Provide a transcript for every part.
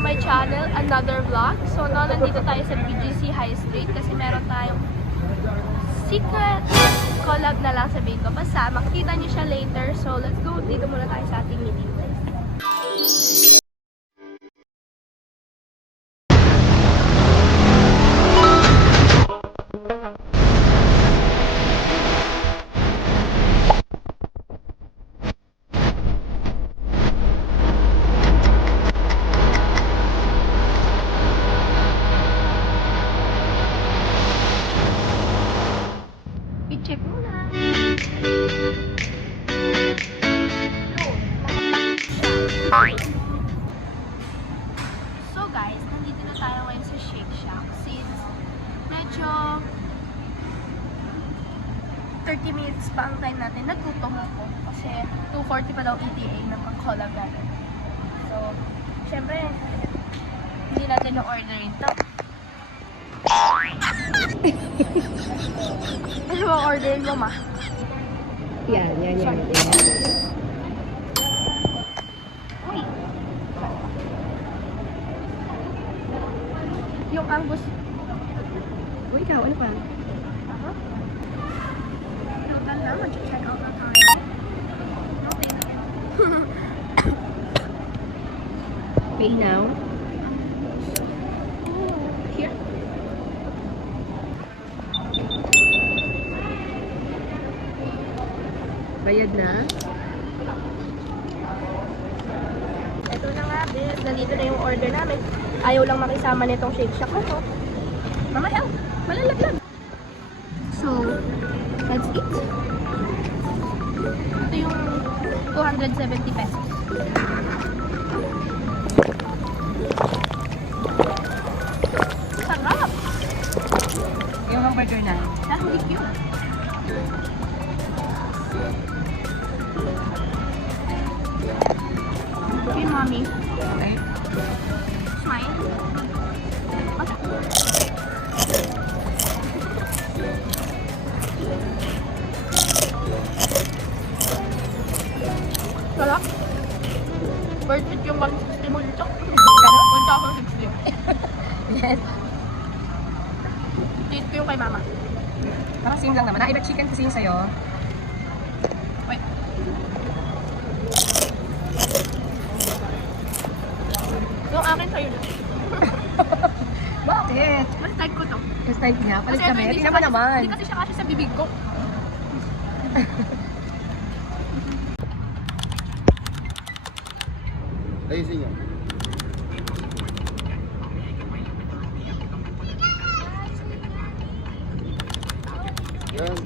to my channel, another vlog. So, nandito tayo sa BGC High Street kasi meron tayong secret collab na lang sabihin ko. Basta, makikita niyo siya later. So, let's go. Dito muna tayo sa ating meeting place. I-check muna. So guys, nandito na tayo ngayon sa Shake Shack since medyo 30 minutes pa ang time natin. Nagtutungo ko kasi 2:40 pa daw ETA ng pang-collab natin. So, syempre, hindi natin na-orderin to. Ano bang orderin mo, ma? Yan. Uy! Yung Angus. Uy, ikaw, ano pa? Total na, mag-check out na tayo. Pay now? Here? Bayad na? Ito na nga, bis. Nandito na yung order namin. Ayaw lang makisama nitong Shake Shack ko. Mamaya, malalaglag. So, let's eat. Ito yung 270 pesos. Sarap! Yung hamburger na. Hindi cute. Okay, mommy. Okay. Smile. Sarap. Worth it yung 160 mo dito. 1,060. Yes. Treat ko yung kay mama. Parang same lang naman. Iba chicken kasi yung sa'yo. Wait. Yung akin sa'yo na. Bakit? Mas type ko to. Kasi type niya. Palit Kasi ito, kami. hindi Tingnan mo siya naman. Hindi kasi siya kasi sa bibig ko. Ayusin niyo. Yan.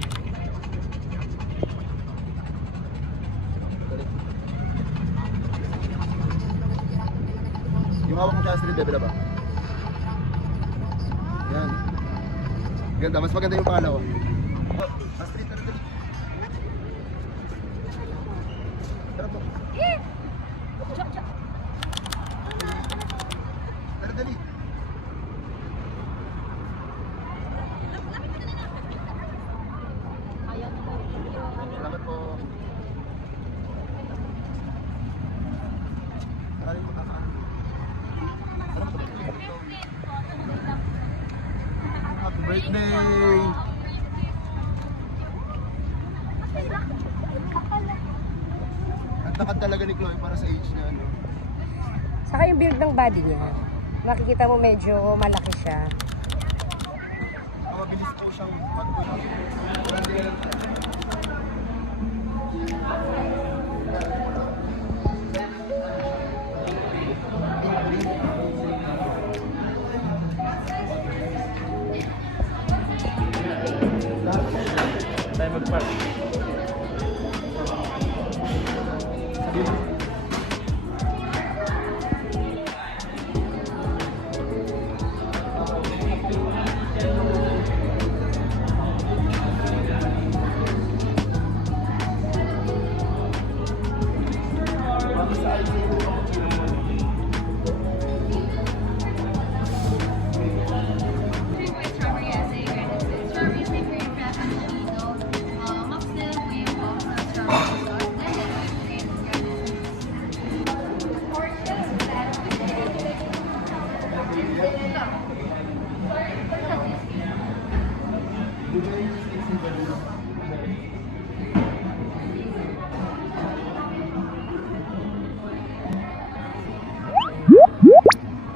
Yung hawak mo sa street, bebe ba? Yan. Ganda, mas maganda yung pangalawa. Oh, street, tara, dali. Tara po. Tara, dali. Salamat po. Tara, happy birthday! Ang takad talaga ni Chloe para sa age niya, no? Saka yung build ng body niya. Makikita mo medyo malaki siya. Mabilis po siyang mag-tulog. Tayo mag-park.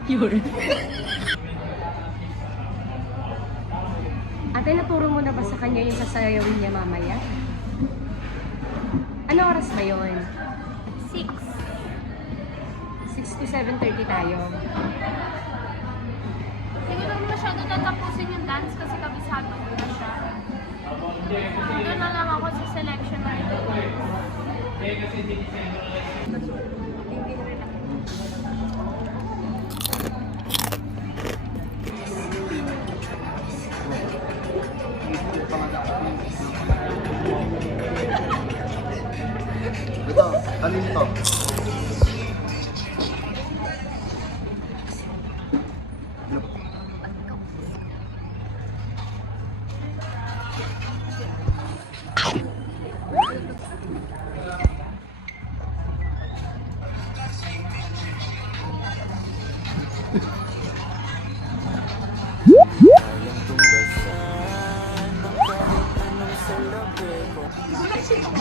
Pure. Ate, naturo mo na ba sa kanya yung sasayawin niya mamaya? Ano oras ba yun? 6. 6 to 7:30 tayo. Hindi ko naman masyado tatapusin yung dance kasi kabisado ko na siya. Doon na lang ako sa selection na ito. Ito, ano ito?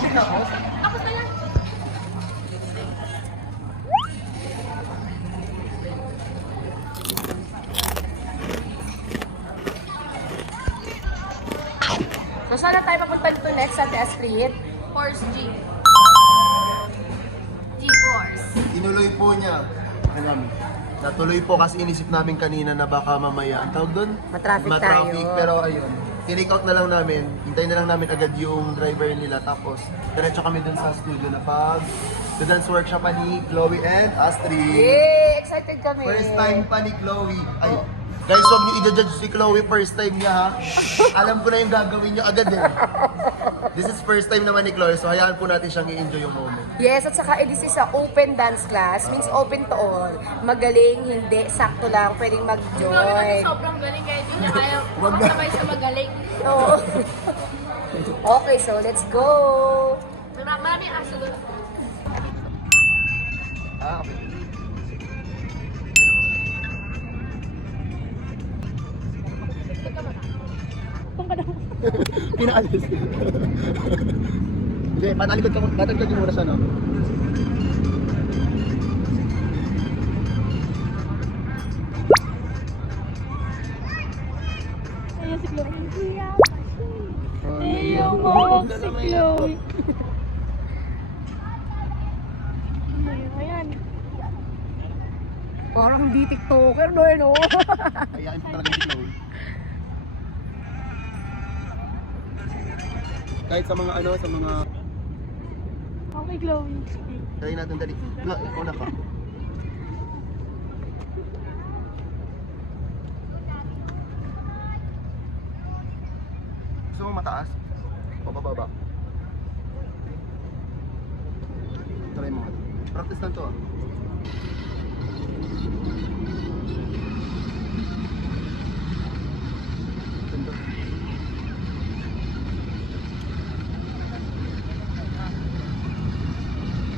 Tapos na lang. So, saan na tayo mapunta dito next, Ate Astrid? Force G. G-Force. Tinuloy po niya. Ayan. Natuloy po kasi inisip namin kanina na baka mamaya, ang tawag doon? Matraffic Matraffic, tayo. pero ayun. Tinake out na lang namin, hintayin na lang namin agad yung driver nila. Tapos, diretso kami dun sa studio na pag the dance workshop pa ni Chloe and Astrid. Yay! Excited kami. First time pa ni Chloe. Ay, guys, huwag niyo i-judge si Chloe, first time niya ha. Alam ko na yung gagawin niyo agad eh. This is first time naman ni Chloe, so hayaan po natin siyang i-enjoy yung moment. Yes, at saka this is a open dance class. Means open to all. Magaling, hindi, sakto lang. Pwedeng Grabe mag-join. na sobrang galing kaya hindi niya kaya Wag na. makasabay sa magaling. Oo. Okay, so let's go. Maraming aso doon. Ah, okay. Pinaalis. Hindi, patalikod ka, tatagdag mo muna siya, no? Ayun si Chloe. Ayaw mo si Chloe. Ayan. Parang hindi TikToker, no? No? Ayain po talaga si Chloe. Kahit sa mga ano, sa mga... Okay, Chloe. Try natin dali. No, ikaw na pa. Gusto mo mataas? O bababa? Try mo. Practice lang to ah. Ganda.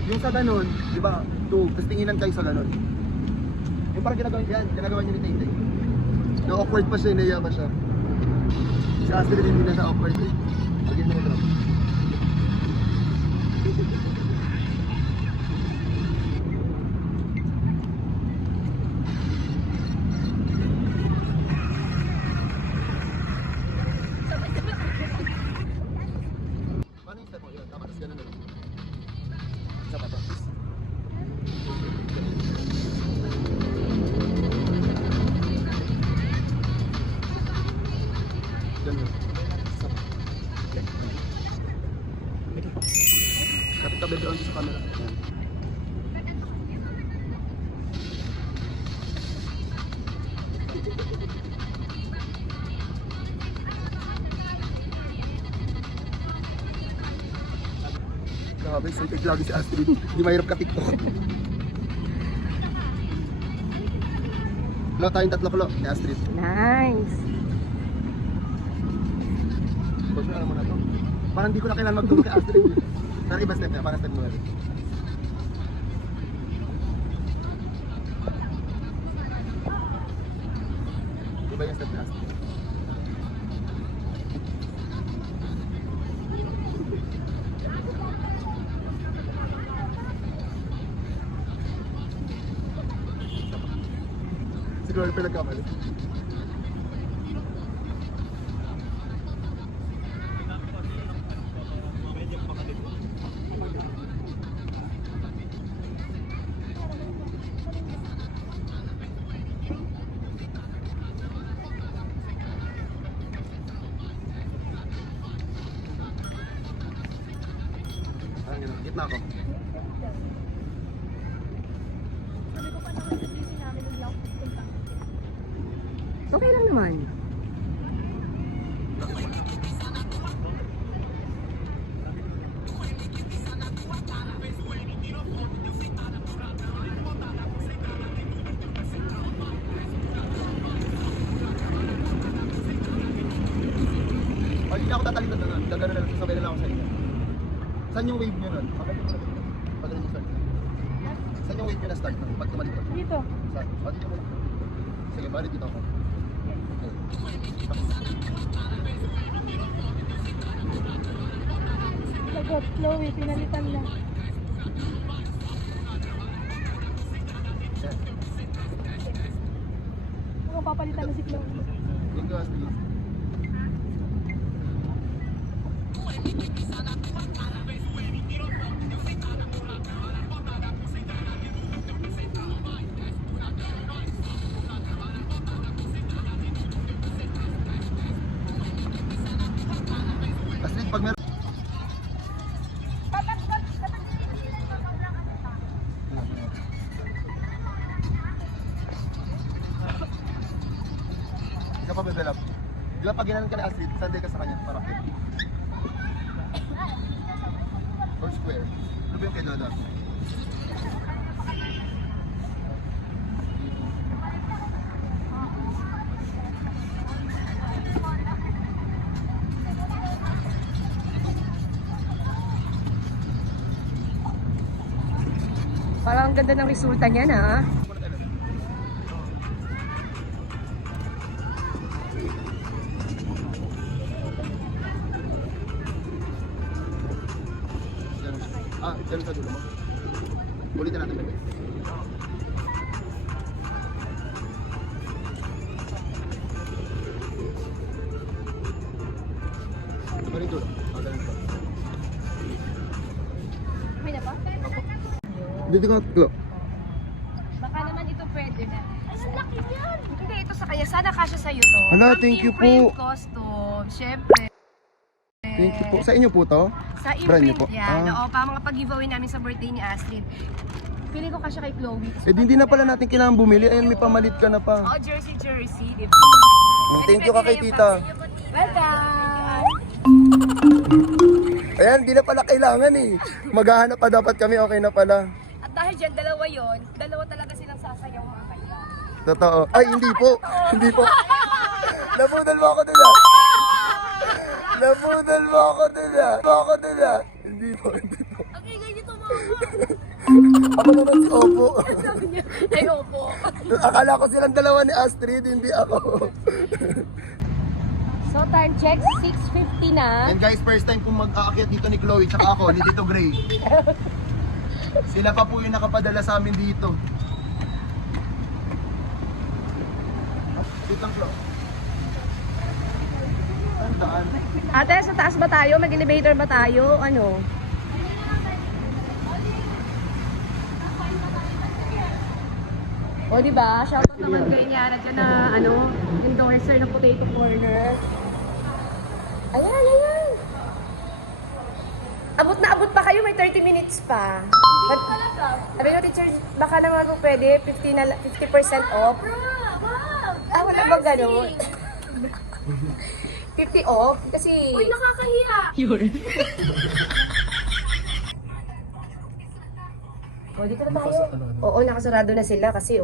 Yung sa ganun, di ba, tapos tinginan kayo sa ganun. Yung parang ginagawa niya ni Tay-Tay. Na-awkward pa siya, naiya pa siya. Si Astrid hindi na siya awkward eh. Lagyan mo na. Paano yung step mo? Yun, tama, tapos ganun na lang. Isa pa to. Ganun. Isa pa. Okay. Kapit ka baby on sa camera. Yan. Grabe, suntik lagi si Astrid. Hindi mahirap ka TikTok. Klo, tayong tatlo klo ni Astrid. Nice. Boss, alam mo na to. Parang di ko na kailangan magtulog kay Astrid. Tara, iba step niya. Parang step mo na rin. Iba yung step ni Astrid. Si Chloe pa nagkamali. Gitna ako. Okay lang naman. Ay, hindi ako tatalikod na nun. Gagano na lang, sasabay na lang ako sa inyo. Saan yung wave nyo nun? Pag start. Saan yung wave nyo na start nun? Pag tumalikod? Dito. Saan? O, dito mo. Sige, balik dito ako. Lagot, Chloe, pinalitan na. Yan. Mukhang papalitan na si Chloe. Thank you, Asti. Astrid, pag meron... Isa pa bevelap. Di ba pag ginanon ka na Astrid, Sunday ka sa kanya, para kit. Or square. Ano ba yung kay Lola? Parang ang ganda ng resulta niya na. Diyan sa dulo mo. Ulitin natin, bebe. Balik dulo. Ganun pa. May na ba? Dito ka, Klo. Baka naman ito pwede na. Ay, ang laki yan! Hindi, ito sa kanya. Sana kasya sa'yo to. Hala, Ang thank you imprint po. costume. Siyempre. Thank you po. Sa inyo po to? Sa Brand niyo imprint po? yan. Ah. Oo, pa mga pag-giveaway namin sa birthday ni Astrid. Feeling ko kasya kay Chloe. Eh, di na pala natin kailangan bumili. Ayun, may pamalit ka na pa. Oh, jersey, di ba? Thank you ka kay tita. Welcome! Ayan, di na pala kailangan eh. Maghahanap pa dapat kami, okay na pala. At dahil dyan, dalawa yon, dalawa talaga silang sasayaw mga kanya. Totoo. Ay, hindi po. Hindi po. Nabudal mo ako dun ah. Nabudal mo ako dun ah. Hindi po, hindi po. Ang ingay nito mga Ako naman si Opo. Sabi niya, ay opo. Akala ko silang dalawa ni Astrid, hindi ako. So time check, 6:50 na. And guys, first time pong mag-aakyat dito ni Chloe tsaka ako, ni Tito Gray. Sila pa po yung nakapadala sa amin dito. Ditang Chloe. Ang daan. Ate, sa taas ba tayo? Mag-elevator ba tayo? Ano? O, diba? Shoutout naman kay Niara dyan na, endorser ng Potato Corner. Ayan, ayan! Abot na abot pa kayo, may 30 minutes pa. Sabi ko, teacher, baka naman po pwede, 50% off. Ah, wala bang ganun? 50 off? Kasi... Uy, nakakahiya! O, dito na tayo. Oo, nakasarado na sila kasi,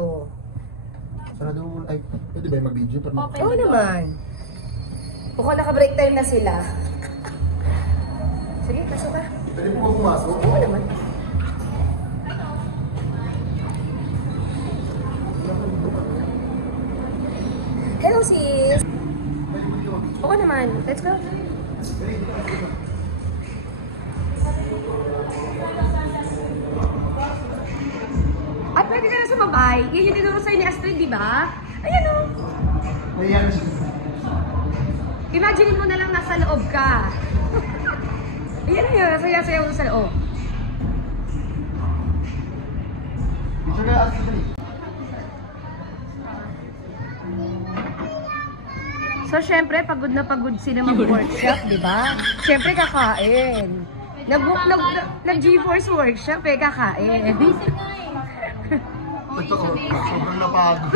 Sarado mo muna. Ay, pwede ba yung mag-video? Okay. Oo naman. Mukhang naka-break time na sila. Sige, pasok ka. Pwede po ba pumasok? Oo naman. Hello, sis. Oo naman. Let's go. At pwede ka na sumabay. Yan yung tinuro sa'yo ni Astrid, di ba? Ayan o. Ayan. Imagine mo na lang nasa loob ka. Ayan yun, saya-saya mo sa loob. Ito na as ito. So, syempre, pagod na pagod sila mag-workshop, di ba? Syempre, kakain. Nag-GeForce workshop eh, kakain. Totoo, sobrang napagod.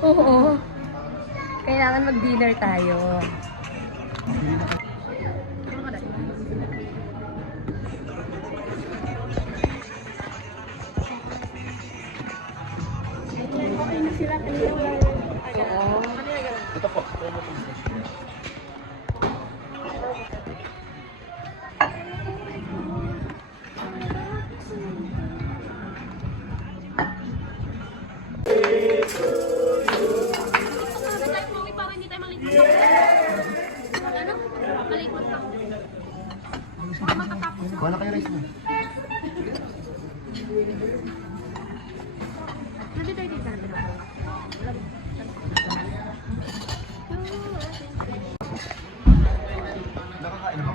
Oo. Kailangan mag-dinner tayo. Ito po. Parang hindi tayo malikot. Ano? Malikot ka. Baka matatapos. Kuha na kayo rice mo. Pwede tayo dito na dalawa. Nakakain ako.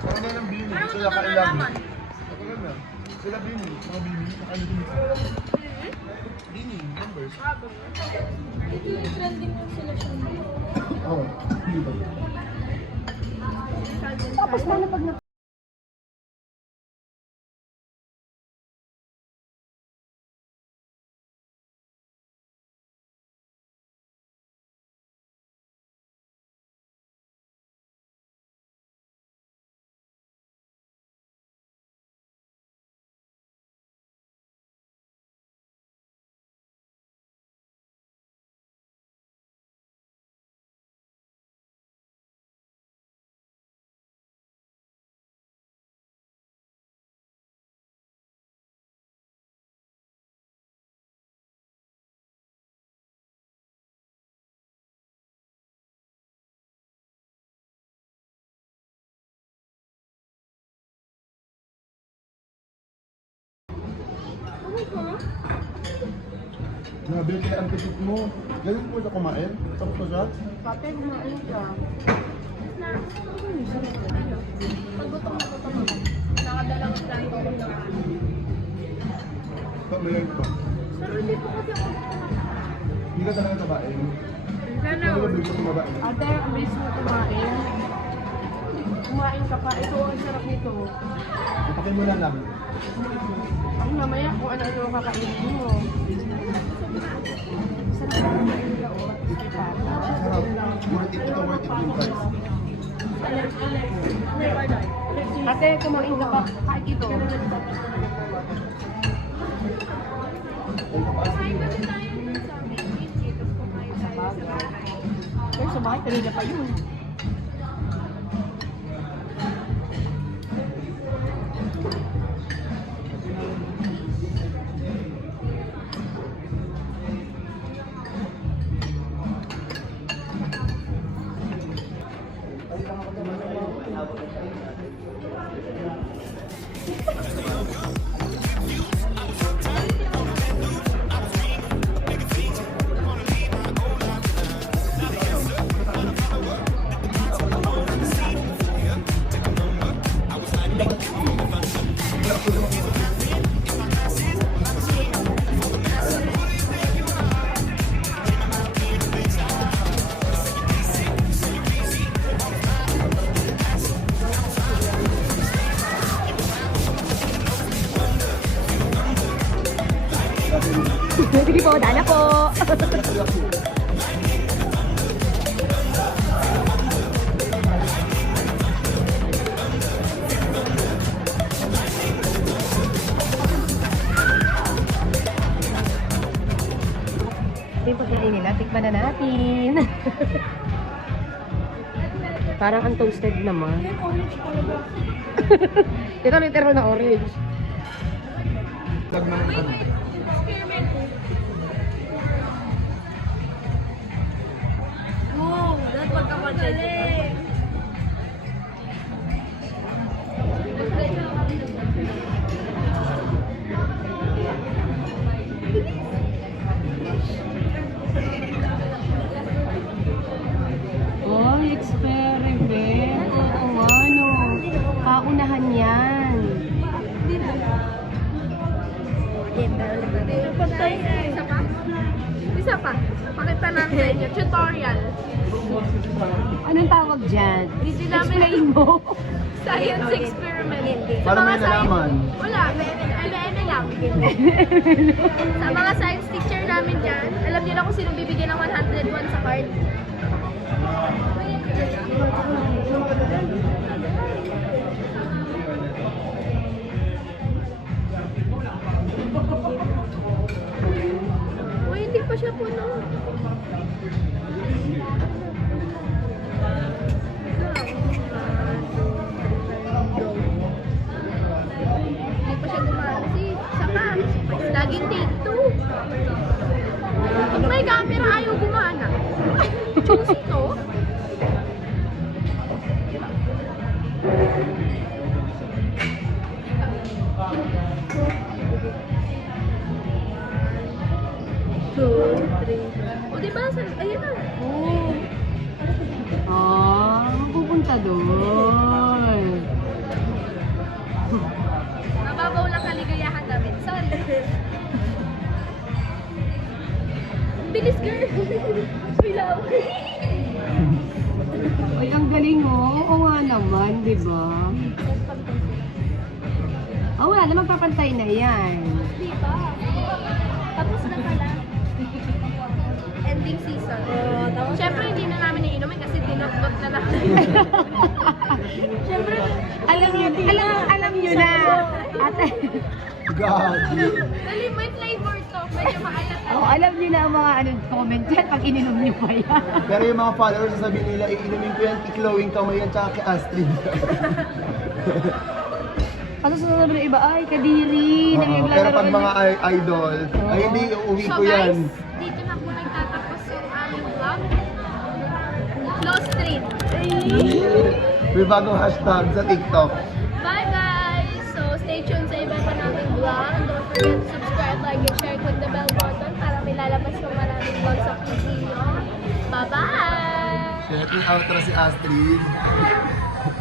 Parang may ng bini. Parang Kaya ito na kailangan. nalaman. Ako na. Sila bini. Mga bini. Nakain bini. Bini. Numbers. Trending mo sila siya. Oo. Dito. Tapos paano pag Grabe kaya ang tipid mo. Ganun po siya kumain. Tapos pa siya. Pate, kumain ka. Pag gutom na gutom ako. Nakadalang plato ko na. Pamilan ko. Pero hindi po kasi ako. Hindi ka talaga tabain. Sana, Hindi ka bigla tumabain. ate, ang bilis mo kumain. Kumain ka pa. Ito, ang sarap nito. Ipakin mo na lang. Ang mamaya kung ano-ano ang kakainin mo. Sarap na kumain nila o. Sarap. Worth it. Ito worth it yung guys. Ate, kumain ka pa. Kahit ito. Kain kasi tayo sa BGC. Tapos kumain tayo sa Pero sa bahay, kanina pa yun. Sige po, dala po. Ito yung pagkain nila. Tikman na natin. Parang ang toasted naman. Ito literal na orange. Lag ng ano. Wow, that's pagkakagaling. Isa pa? Isa pa. Pakita namin sa inyo. Tutorial. Anong tawag dyan? Hindi namin Explain mo. science experiment. Paano may nalaman? Wala. Eme lang. Sa mga science teacher namin dyan, alam niyo na kung sino bibigyan ng 101 sa card. Uy, hindi pa siya puno. Hindi pa siya gumasi. Saka, laging take two. Pag may camera, ayaw gumana. Choose ito. Two, three. O, diba? Ayan na. Oh. Ah, pupunta doon. Mababaw lang kaligayahan namin. Sorry. Ang bilis, girl. Bilaw. Ay, ang galing oh. Oo nga naman, di ba? Ah, wala namang papantay na yan. Di ba? Tapos na pala. Ending season. Siyempre, hindi na namin iinumin kasi dinot-dot na namin. Siyempre, Alam niyo na. Ate. Gabi. dali, may flavor to. Medyo maalat. Oh, alam niyo na ang mga comment yan pag ininom niyo pa yan. Pero yung mga followers sasabihin nila, iinumin ko yan, kiklowing kamay yan, tsaka kay Astrid. Kasi sasabi ng iba, ay, kadiri. Oo, pero pag mga idol, ay hindi, uuwi So ko yan. guys, dito na po nagtatapos yung aming vlog. Close street. May bagong hashtag sa TikTok. Bye guys! So stay tuned sa iba pa namin vlog. Don't forget to subscribe, like, and share. Click the bell button para may lalabas ng maraming vlog sa PG nyo. Bye-bye! Shouting out na si Astrid.